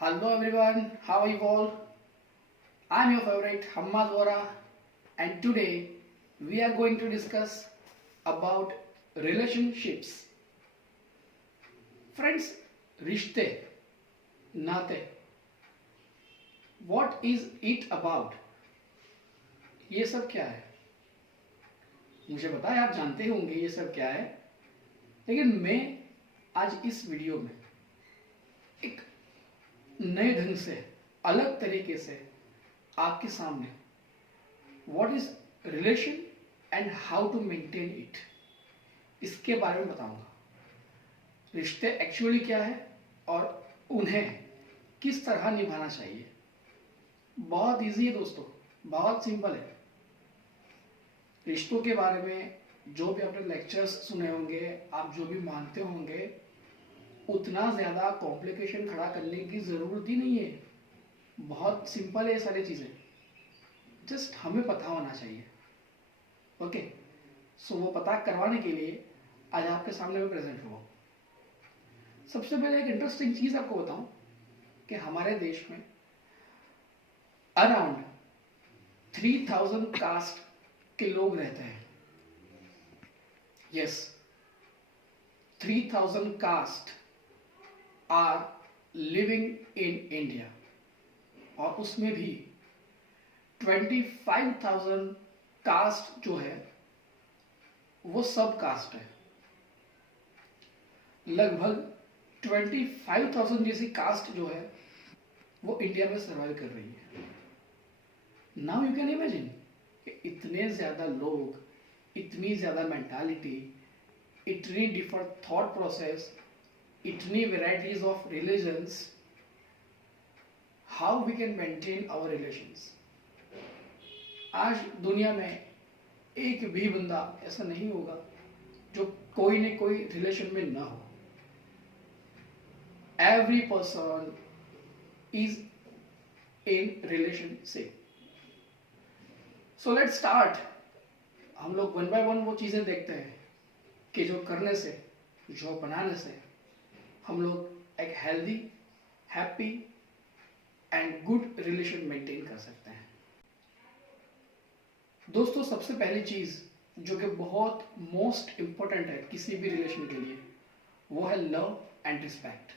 Hello everyone, how are you all? I'm your favorite Hammad Vora, and today we are going to discuss about relationships. Friends, रिश्ते, नाते, what is it about? ये सब क्या है? मुझे पता है आप जानते होंगे ये सब क्या है, लेकिन मैं आज इस वीडियो में एक नए ढंग से, अलग तरीके से आपके सामने what is relation and how to maintain it, इसके बारे में बताऊंगा। रिश्ते एक्चुअली क्या है और उन्हें किस तरह निभाना चाहिए। बहुत इजी है दोस्तों, बहुत सिंपल है। रिश्तों के बारे में जो भी आपने लेक्चर्स सुने होंगे, आप जो भी मानते होंगे, उतना ज़्यादा कॉम्प्लिकेशन खड़ा करने की ज़रूरत ही नहीं है। बहुत सिंपल है ये सारी चीज़ें, जस्ट हमें पता होना चाहिए। ओके, सो वो पता करवाने के लिए आज आपके सामने मैं प्रेजेंट हुआ। सबसे पहले एक इंटरेस्टिंग चीज़ आपको बताऊं कि हमारे देश में अराउंड 3000 कास्ट के लोग रहते हैं। Yes, 3000 caste are living in India, और उसमें भी 25,000 कास्ट जो है वो सब कास्ट है। लगभग 25,000 जैसी कास्ट जो है वो इंडिया में सर्वाइव कर रही है। नाउ यू कैन इमेजिन कि इतने ज्यादा लोग, इतनी ज्यादा मेंटालिटी, इतनी डिफरेंट थॉट प्रोसेस, इतनी varieties of religions, how we can maintain our relations. आज दुनिया में एक भी बंदा ऐसा नहीं होगा जो कोई न कोई रिलेशन में ना हो। Every person is in relationship. So let's start. हम लोग वन बाय वन वो चीजें देखते हैं कि जो करने से, जो बनाने से हम लोग एक healthy, happy and good relation maintain कर सकते हैं। दोस्तों, सबसे पहली चीज जो कि बहुत मोस्ट इंपॉर्टेंट है किसी भी रिलेशन के लिए, वो है love and respect.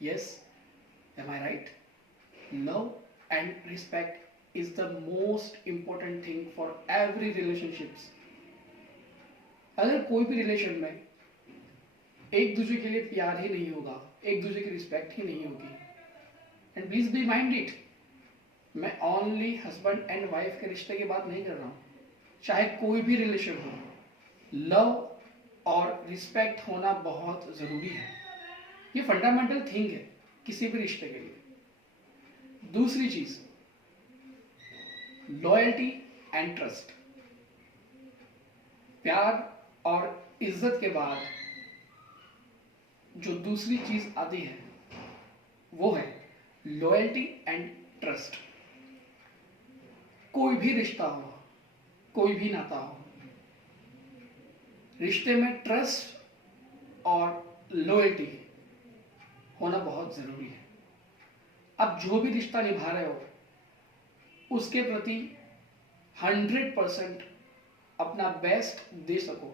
Yes, am I right? Love and respect is the most important thing for every relationships. अगर कोई भी रिलेशन में एक दूसरे के लिए प्यार ही नहीं होगा, एक दूसरे की रिस्पेक्ट ही नहीं होगी, and please be mind it, मैं ओनली हस्बैंड एंड वाइफ के रिश्ते की बात नहीं कर रहा हूं। चाहे कोई भी रिलेशन हो, लव और रिस्पेक्ट होना बहुत जरूरी है। ये फंडामेंटल थिंग है किसी भी रिश्ते के लिए। दूसरी चीज, लॉयल्टी एंड ट्रस्ट। प्यार और इज्जत के बाद जो दूसरी चीज आती है वो है लॉयल्टी एंड ट्रस्ट। कोई भी रिश्ता हो, कोई भी नाता हो, रिश्ते में ट्रस्ट और लॉयल्टी होना बहुत जरूरी है। आप जो भी रिश्ता निभा रहे हो उसके प्रति 100% अपना बेस्ट दे सको,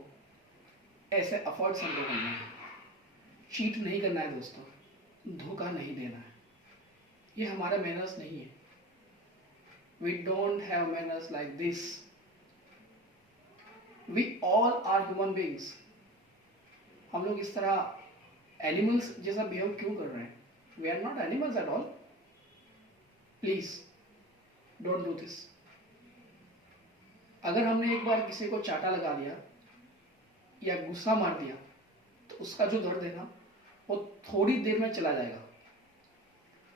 ऐसे एफर्ट्स हमको करना है। चीट नहीं करना है दोस्तों, धोखा नहीं देना है। ये हमारा मैनर्स नहीं है। We don't have manners like this. We all are human beings. हम लोग इस तरह एनिमल्स जैसा बिहेव क्यों कर रहे हैं? We are not animals at all. Please don't do this. अगर हमने एक बार किसी को चाटा लगा दिया या गुस्सा मार दिया तो उसका जो दर्द है ना, वो थोड़ी देर में चला जाएगा।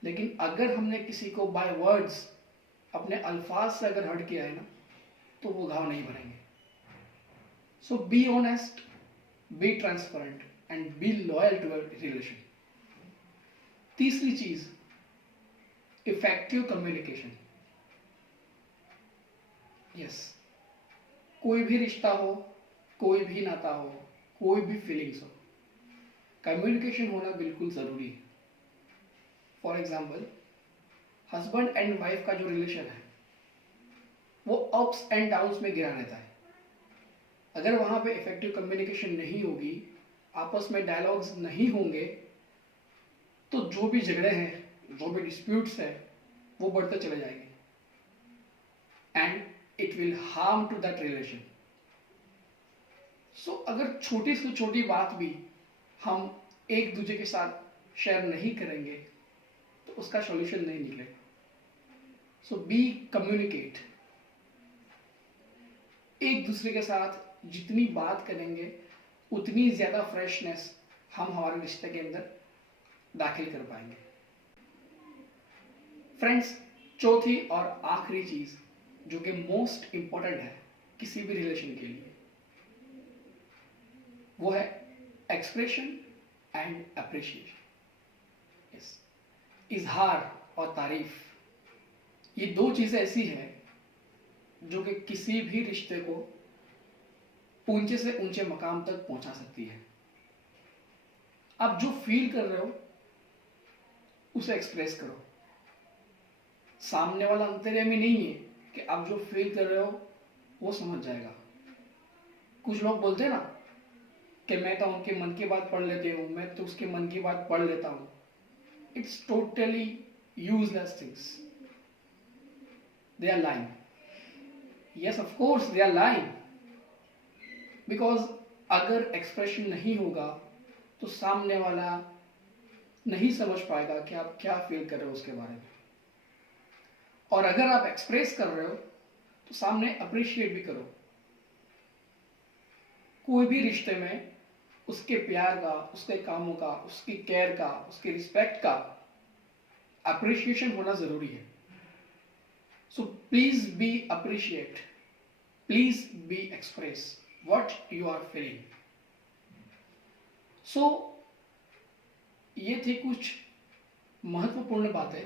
लेकिन अगर हमने किसी को बाय वर्ड्स, अपने अल्फाज से अगर हर्ट किया है ना, तो वो घाव नहीं भरेंगे। So be honest, be transparent and be loyal to your relation. तीसरी चीज, इफेक्टिव कम्युनिकेशन। यस, कोई भी रिश्ता हो, कोई भी नाता हो, कोई भी फीलिंग्स हो, कम्युनिकेशन होना बिल्कुल जरूरी है। For example husband and wife का जो रिलेशन है वो अप्स एंड डाउन्स में गिरा रहता है। अगर वहां पे इफेक्टिव कम्युनिकेशन नहीं होगी, आपस में डायलॉग्स नहीं होंगे, तो जो भी झगड़े हैं, जो भी डिस्प्यूट्स हैं, वो बढ़ते चले जाएंगे and it will harm to that relation. So अगर छोटी से छोटी बात भी हम एक दूसरे के साथ शेयर नहीं करेंगे तो उसका सॉल्यूशन नहीं निकलेगा। सो बी कम्युनिकेट। एक दूसरे के साथ जितनी बात करेंगे उतनी ज्यादा फ्रेशनेस हम हमारे रिश्ते के अंदर दाखिल कर पाएंगे। फ्रेंड्स, चौथी और आखिरी चीज जो कि मोस्ट इंपॉर्टेंट है किसी भी रिलेशन के लिए, वो है एक्सप्रेशन एंड अप्रिशिएशन। यस, इजहार और तारीफ, ये दो चीजें ऐसी हैं जो कि किसी भी रिश्ते को ऊंचे से ऊंचे मकाम तक पहुंचा सकती है। आप जो फील कर रहे हो उसे एक्सप्रेस करो। सामने वाला अंतर्यामी नहीं है कि आप जो फील कर रहे हो वो समझ जाएगा। कुछ लोग बोलते हैं ना कि मैं तो उनके मन की बात पढ़ लेती हूँ, मैं तो उसके मन की बात पढ़ लेता हूँ। It's totally useless things. They are lying. Yes, of course they are lying, because अगर एक्सप्रेशन नहीं होगा तो सामने वाला नहीं समझ पाएगा कि आप क्या फील कर रहे हो उसके बारे में। और अगर आप एक्सप्रेस कर रहे हो तो सामने अप्रिशिएट भी करो। कोई भी रिश्ते में उसके प्यार का, उसके कामों का, उसकी केयर का, उसके रिस्पेक्ट का अप्रिशिएशन होना जरूरी है। So please be appreciate, please be express what you are feeling. So ये थी कुछ महत्वपूर्ण बातें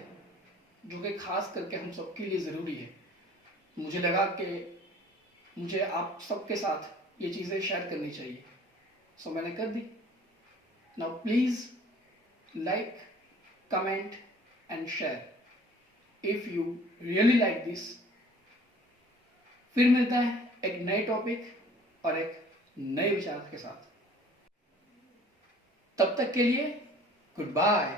जो कि खास करके हम सबके लिए जरूरी है। मुझे लगा कि मुझे आप सबके साथ ये चीजें शेयर करनी चाहिए, सो मैंने कर दी। Now please like, comment and share if you really like this. फिर मिलता है एक नए टॉपिक और एक नए विचार के साथ। तब तक के लिए गुड बाय।